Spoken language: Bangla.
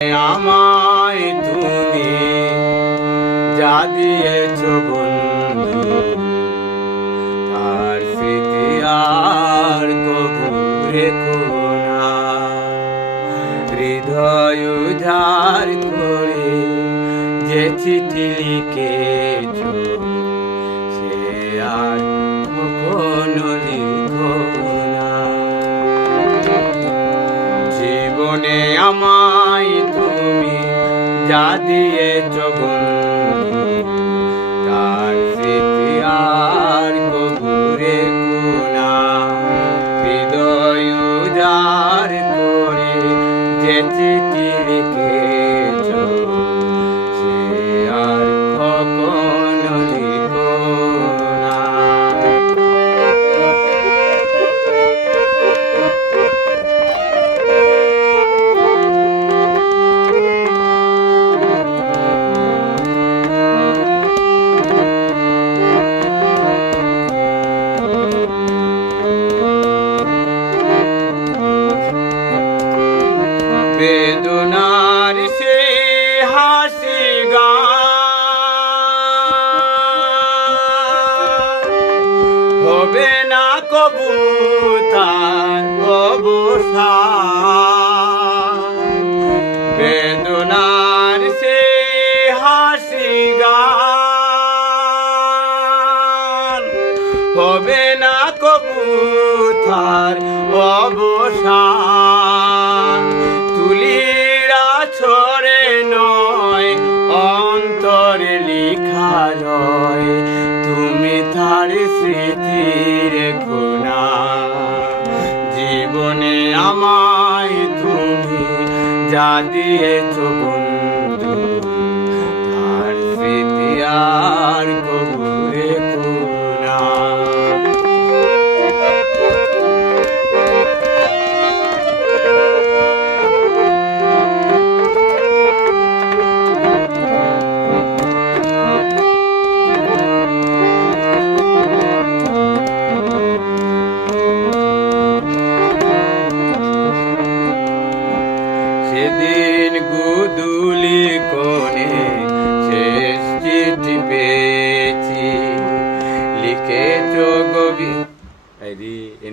আমায় তুমি যা দিয়েছ বন্ধু, তার স্মৃতি আর কবু রেখো না। হৃদয় উজাড় করে যে চিঠি লিখেছ, সে আর কখনো লিখো না। জীবনে আমায় তুমি যা দিয়েছ বন্ধু, তার স্মৃতি আর কবু রেখো না। হৃদয় উজাড় করে যে চিঠি লিখেছ, সে আর কখনো লিখো না। বেদনার সে হাসি গান হবে না কবু তার অবসান। বেদনার সে হাসি গান হবে না কবু তার অবসান। তুলিরা ছড়ে নয় অন্তরে লিখা রয়, তুমি তার স্মৃতি রেখো না। জীবনে আমায় তুমি যা দিয়েছ বন্ধু, তার স্মৃতি আর কবু রেখো না। সেদিন গুদুলি কোণে শেষ চিঠি পেয়েছি, লিখেছ গভীর